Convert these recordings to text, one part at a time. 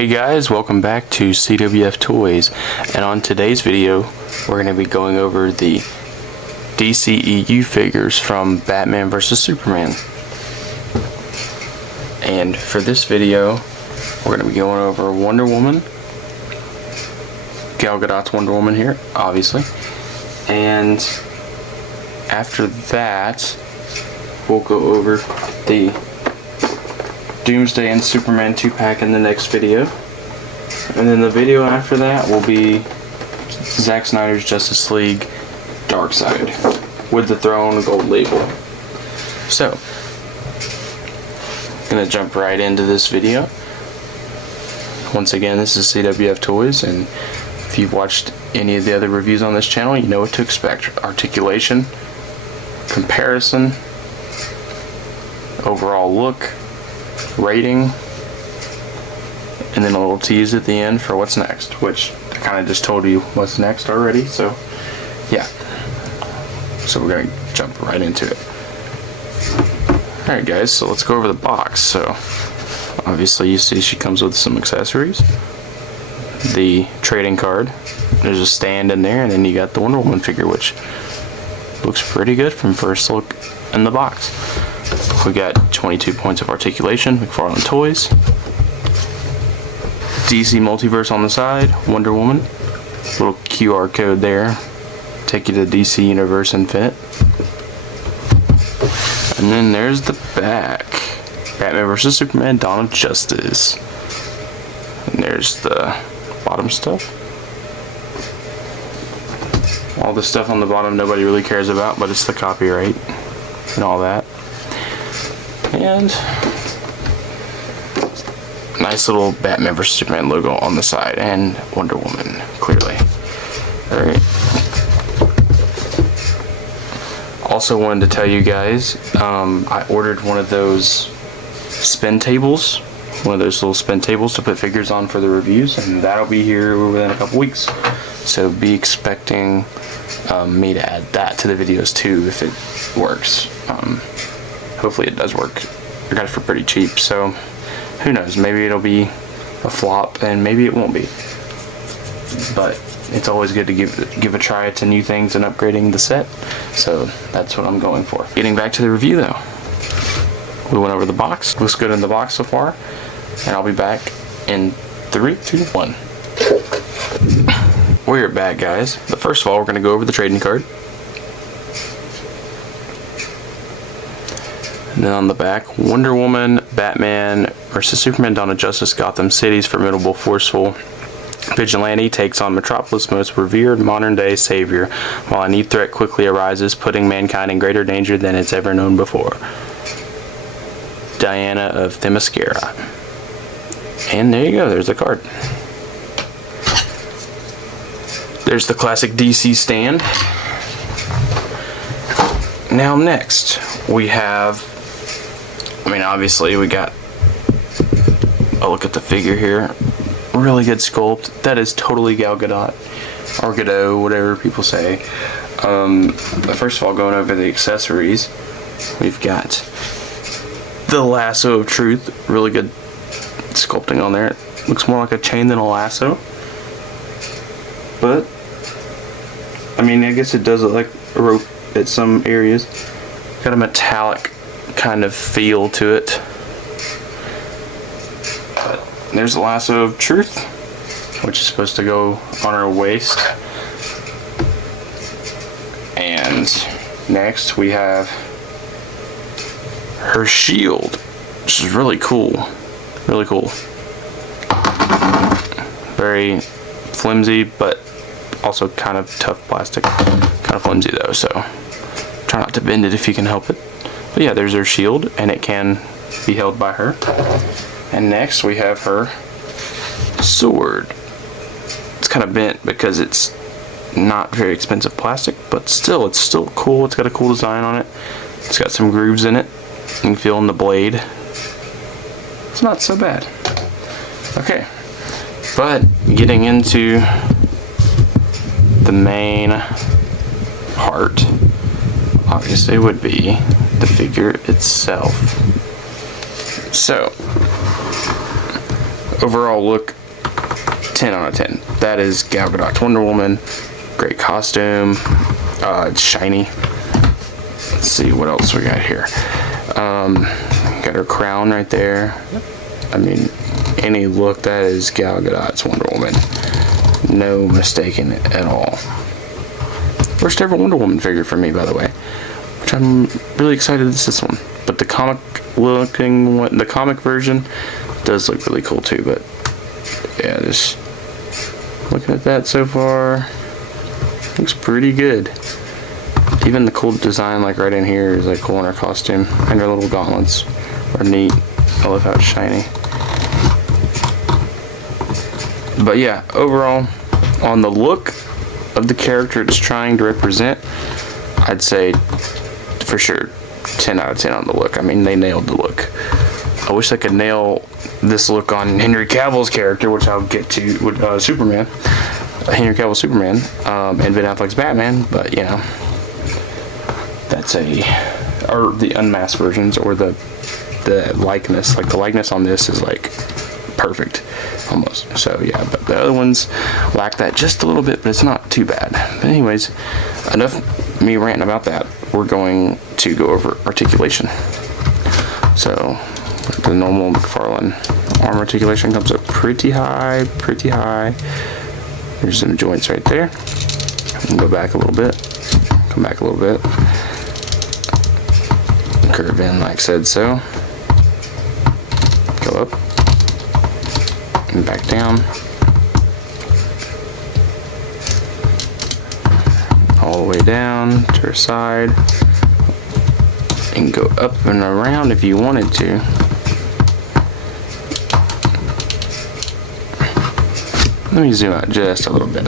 Hey guys, welcome back to CWF Toys, and on today's video we're going to be going over the DCEU figures from Batman vs Superman. And for this video we're going to be going over Wonder Woman, Gal Gadot's Wonder Woman here, obviously, and after that we'll go over the Doomsday and Superman 2-pack in the next video, and then the video after that will be Zack Snyder's Justice League Darkseid with the Throne gold label. So, I'm gonna jump right into this video. Once again, this is CWF Toys, and if you've watched any of the other reviews on this channel, you know what to expect: articulation, comparison, overall look, rating, and then a little tease at the end for what's next, which I kind of just told you what's next already, so yeah. So we're going to jump right into it. Alright guys, so let's go over the box. So obviously you see she comes with some accessories, the trading card, there's a stand in there, and then you got the Wonder Woman figure, which looks pretty good from first look in the box. We got 22 points of articulation, McFarlanetoys, DC Multiverse on the side, Wonder Woman, little QR code there, take you to the DC Universe Infinite. And then there's the back, Batman vs Superman, Dawn of Justice. And there's the bottom stuff. All the stuff on the bottom nobody really cares about, but it's the copyright and all that. And nice little Batman vs Superman logo on the side, and Wonder Woman clearly. Alright. Also wanted to tell you guys, I ordered one of those spin tables, one of those little spin tables to put figures on for the reviews, and that'll be here within a couple weeks. So be expecting me to add that to the videos too if it works. Hopefully it does work. I got it for pretty cheap, so who knows, maybe it'll be a flop and maybe it won't be. But it's always good to give a try to new things and upgrading the set, so that's what I'm going for. Getting back to the review though, we went over the box. Looks good in the box so far, and I'll be back in 3, 2, 1. We're back guys, but first of all we're going to go over the trading card. And then on the back, Wonder Woman, Batman vs Superman, Dawn of Justice, Gotham City's formidable, forceful vigilante takes on Metropolis' most revered modern-day savior, while a new threat quickly arises, putting mankind in greater danger than it's ever known before. Diana of Themyscira. And there you go, there's the card. There's the classic DC stand. Now next, we have, obviously we got a look at the figure here. Really good sculpt. That is totally Gal Gadot, or Gadot, whatever people say. But first of all, going over the accessories, we've got the lasso of truth. Really good sculpting on there. It looks more like a chain than a lasso, but I guess it does look like a rope at some areas. Got a metallic kind of feel to it. But there's the lasso of truth, which is supposed to go on her waist. And next we have her shield, which is really cool. Really cool. Very flimsy, but also kind of tough plastic. Kind of flimsy though, so try not to bend it if you can help it. But yeah, there's her shield, and it can be held by her. And next we have her sword. It's kind of bent because it's not very expensive plastic, but still, it's still cool. It's got a cool design on it. It's got some grooves in it. You can feel in the blade. It's not so bad. Okay, but getting into the main part, obviously, would be the figure itself. So overall look, 10 out of 10. That is Gal Gadot's Wonder Woman. Great costume. It's shiny. Let's see what else we got here. Got her crown right there. I mean, any look, that is Gal Gadot's Wonder Woman. No mistaking it at all. First ever Wonder Woman figure for me, by the way, which I'm really excited it's this one. But the comic looking one, the comic version, does look really cool too. But yeah, just looking at that so far, looks pretty good. Even the cool design, like right in here, is like cool in her costume, and her little gauntlets are neat. I love how it's shiny. But yeah, overall, on the look of the character it's trying to represent, I'd say for sure 10 out of 10 on the look. I mean, they nailed the look. I wish I could nail this look on Henry Cavill's character, which I'll get to with Superman, Henry Cavill's Superman, and Ben Affleck's Batman. But you know, that's or the unmasked versions, or the likeness. Like the likeness on this is like perfect almost. So yeah, but the other ones lack that just a little bit, but it's not too bad. But anyways, enough me ranting about that. We're going to go over articulation. So the normal McFarlane arm articulation comes up pretty high. There's some joints right there. Go back a little bit, come back a little bit, curve in like said so, go up and back down, all the way down to her side, and go up and around if you wanted to. Let me zoom out just a little bit.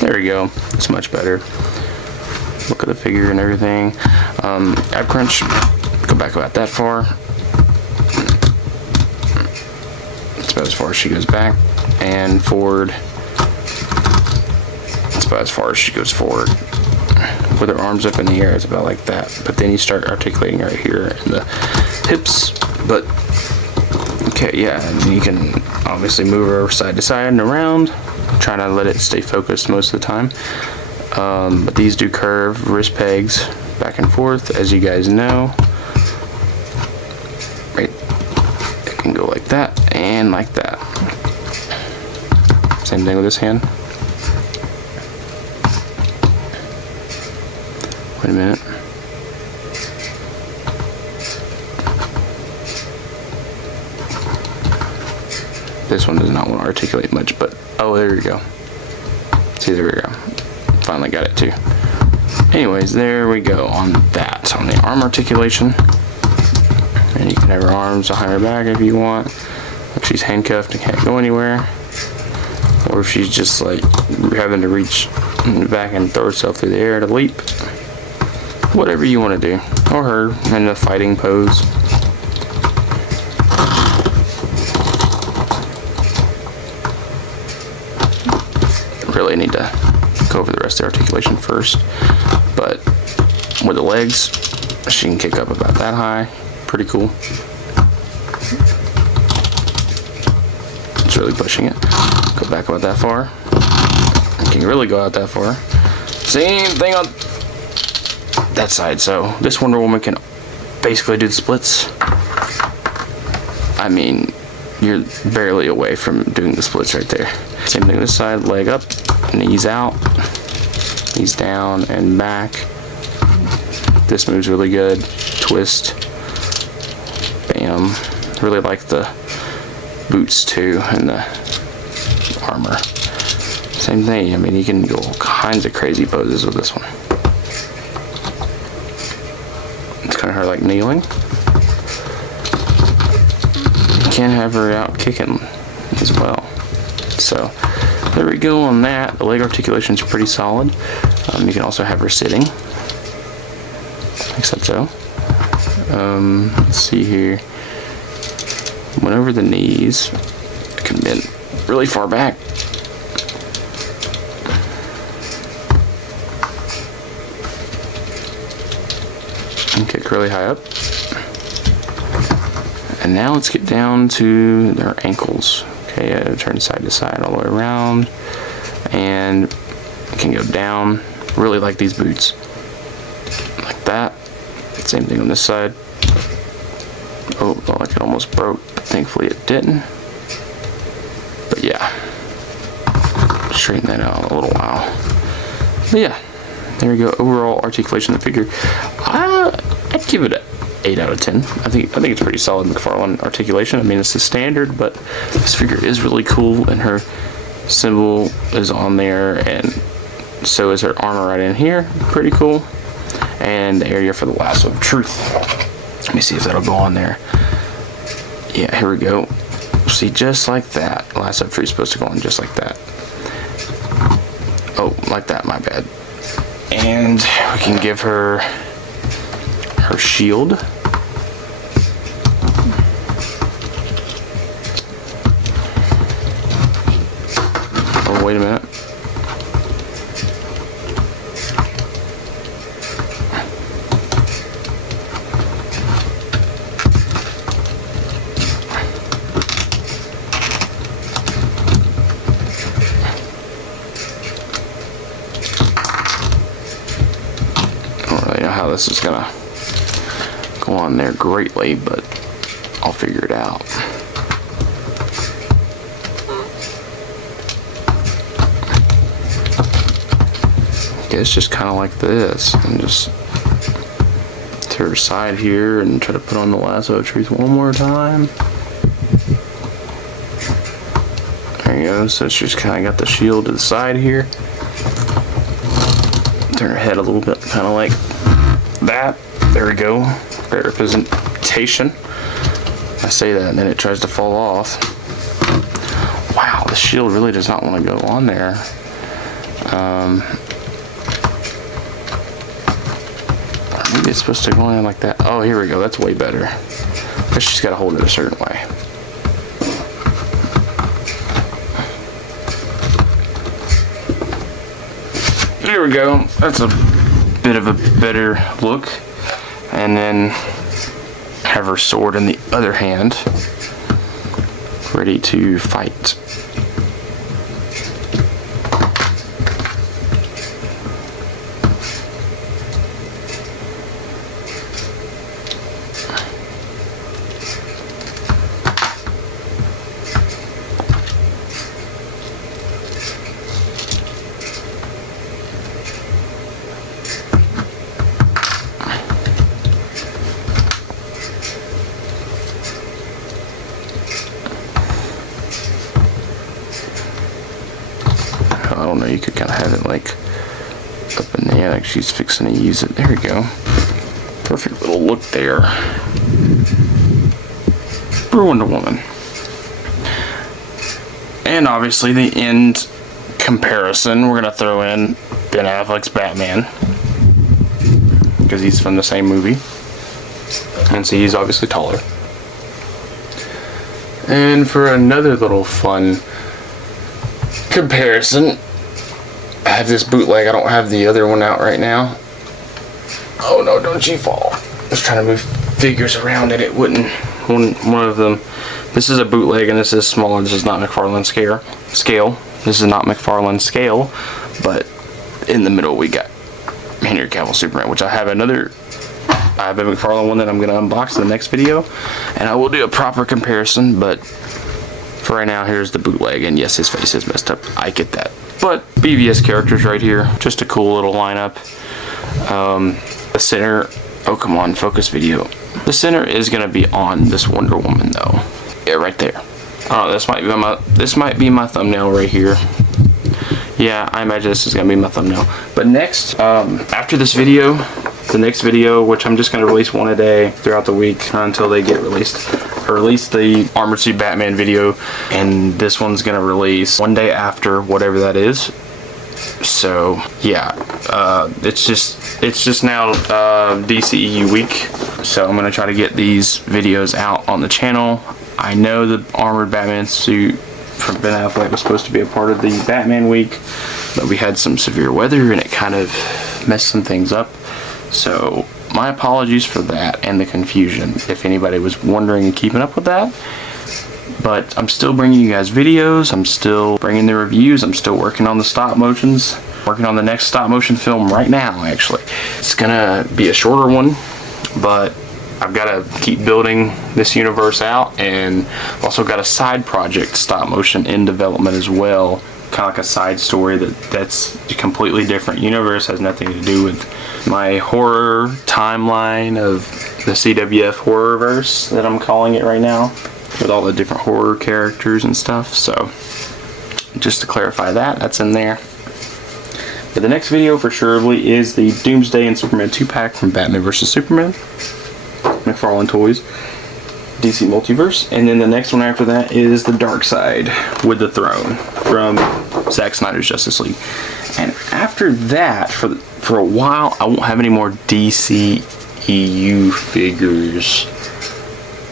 There we go. It's much better. Look at the figure and everything. Ab crunch, go back about that far. That's about as far as she goes back, and forward. That's about as far as she goes forward. With her arms up in the air, it's about like that. But then you start articulating right here in the hips. But okay, yeah, and you can obviously move her side to side and around, trying to let it stay focused most of the time. But these do curve wrist pegs back and forth, as you guys know. Right, it can go like that and like that. Same thing with this hand. Wait a minute. This one does not want to articulate much, but oh, there we go. See, there we go. Finally got it too. Anyways, there we go on that, on the arm articulation. And you can have her arms behind her back if you want. If she's handcuffed and can't go anywhere, or if she's just like having to reach back and throw herself through the air to leap. Whatever you want to do. Or her in a fighting pose. Really need to go over the rest of the articulation first, but with the legs, she can kick up about that high. Pretty cool. It's really pushing it. Go back about that far. Can really go out that far. Same thing on that side. So this Wonder Woman can basically do the splits. I mean, you're barely away from doing the splits right there. Same thing this side, leg up, knees out, knees down and back. This move's really good. Twist, bam. Really like the boots too and the armor. Same thing, I mean, you can go all kinds of crazy poses with this one. It's kind of her like kneeling. You can have her out kicking as well. So there we go on that. The leg articulation is pretty solid. You can also have her sitting, except so. Let's see here. Went over the knees. I can bend really far back. And kick really high up. And now let's get down to their ankles. Okay, turn side to side all the way around. And it can go down. Really like these boots. Like that. Same thing on this side. Oh, felt like it almost broke, but thankfully it didn't. But yeah, straighten that out in a little while. But yeah, there we go. Overall articulation of the figure, I'd give it an 8 out of 10. I think it's pretty solid McFarlane articulation. I mean, it's the standard, but this figure is really cool, and her symbol is on there, and so is her armor right in here. Pretty cool. And the area for the lasso of truth. Let me see if that'll go on there. Yeah, here we go. See, just like that. Lasso of truth is supposed to go on just like that. Oh, like that, my bad. And we can give her her shield. Oh, wait a minute. How this is gonna go on there greatly, but I'll figure it out. Okay, it's just kind of like this, and just to her side here and try to put on the lasso of truth one more time. There you go. So it's just kind of got the shield to the side here. Turn her head a little bit, kind of like that. There we go. Great representation. I say that and then it tries to fall off. Wow, the shield really does not want to go on there. Maybe it's supposed to go in like that. Oh, here we go. That's way better. But she's got to hold it a certain way. There we go. That's a bit of a better look. And then have her sword in the other hand, ready to fight. I don't know, you could kind of have it like up in there, like she's fixing to use it. There we go. Perfect little look there for Wonderwoman. And obviously the end comparison, we're going to throw in Ben Affleck's Batman, because he's from the same movie. And so he's obviously taller. And for another little fun comparison, I have this bootleg. I don't have the other one out right now. Oh no, don't you fall. I was trying to move figures around and it wouldn't. One of them, this is a bootleg and this is smaller. This is not McFarlane scale. This is not McFarlane scale, but in the middle we got Henry Cavill Superman, which I have a McFarlane one that I'm going to unbox in the next video, and I will do a proper comparison, but for right now, here's the bootleg, and yes, his face is messed up. I get that. But BVS characters right here. Just a cool little lineup. The center, oh come on, focus video. The center is going to be on this Wonderwoman though. Yeah, right there. This might be my thumbnail right here. Yeah, I imagine this is going to be my thumbnail. But next, after this video, the next video, which I'm just going to release one a day throughout the week until they get released. Or release the Armored Suit Batman video, and this one's going to release one day after, whatever that is. So yeah, it's just now DCEU week, so I'm going to try to get these videos out on the channel. I know the armored Batman suit from Ben Affleck was supposed to be a part of the Batman week, but we had some severe weather and it kind of messed some things up. So my apologies for that and the confusion, if anybody was wondering and keeping up with that. But I'm still bringing you guys videos, I'm still bringing the reviews, I'm still working on the stop motions, working on the next stop motion film right now actually. It's gonna be a shorter one, but I've got to keep building this universe out, and also got a side project stop motion in development as well, kind of like a side story that's a completely different universe, has nothing to do with my horror timeline of the CWF Horrorverse that I'm calling it right now, with all the different horror characters and stuff. So just to clarify that, that's in there. But the next video for surely is the Doomsday and Superman 2-pack from Batman vs Superman, McFarlane Toys, DC Multiverse, and then the next one after that is the Dark Side with the Throne from Zack Snyder's Justice League. And after that, for a while, I won't have any more DC EU figures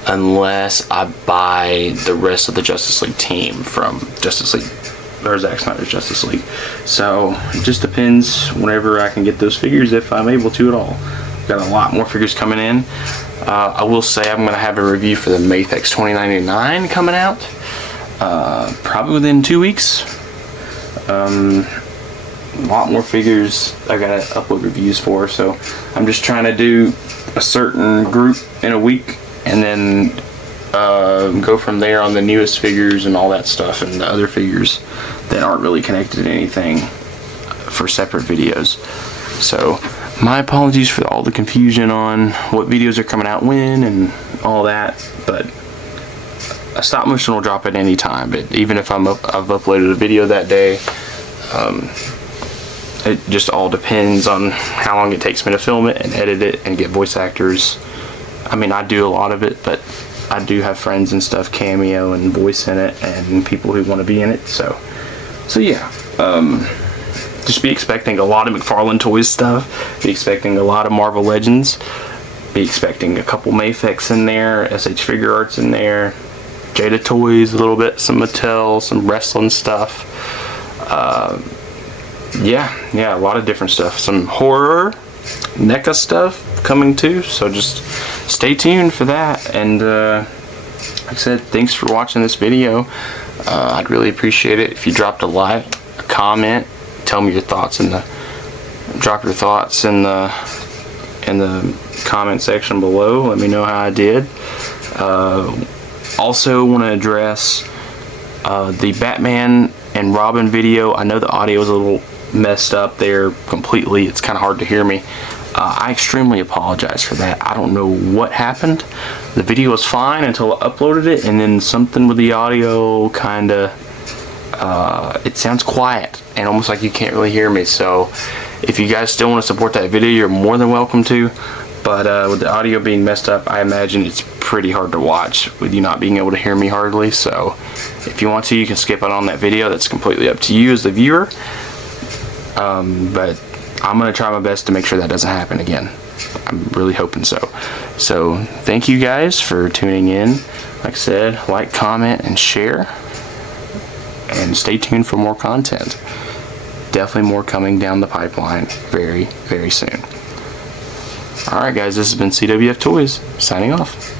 unless I buy the rest of the Justice League team from Justice League, or Zack Snyder's Justice League. So it just depends whenever I can get those figures, if I'm able to at all. Got a lot more figures coming in. I will say I'm going to have a review for the Mayfex 2099 coming out probably within 2 weeks. A lot more figures I got to upload reviews for, so I'm just trying to do a certain group in a week and then go from there on the newest figures and all that stuff, and the other figures that aren't really connected to anything for separate videos. So my apologies for all the confusion on what videos are coming out when and all that, but a stop motion will drop at any time. But even if I've uploaded a video that day, it just all depends on how long it takes me to film it and edit it and get voice actors. I mean, I do a lot of it, but I do have friends and stuff cameo and voice in it, and people who want to be in it. So yeah. Just be expecting a lot of McFarlane Toys stuff, be expecting a lot of Marvel Legends, be expecting a couple Mayfex in there, SH Figure Arts in there, Jada Toys a little bit, some Mattel, some wrestling stuff. Yeah, a lot of different stuff. Some horror, NECA stuff coming too, so just stay tuned for that. And like I said, thanks for watching this video. I'd really appreciate it if you dropped a like, a comment, tell me your thoughts in the, drop your thoughts in the comment section below. Let me know how I did. Also want to address the Batman and Robin video. I know the audio is a little messed up there completely. It's kind of hard to hear me. I extremely apologize for that. I don't know what happened. The video was fine until I uploaded it, and then something with the audio kind of it sounds quiet and almost like you can't really hear me. So if you guys still want to support that video, you're more than welcome to, but with the audio being messed up, I imagine it's pretty hard to watch with you not being able to hear me hardly. So if you want to, you can skip out on that video. That's completely up to you as the viewer, but I'm going to try my best to make sure that doesn't happen again. I'm really hoping so. So thank you guys for tuning in. Like I said, like, comment, and share. And stay tuned for more content. Definitely more coming down the pipeline very, very soon. Alright guys, this has been CWF Toys, signing off.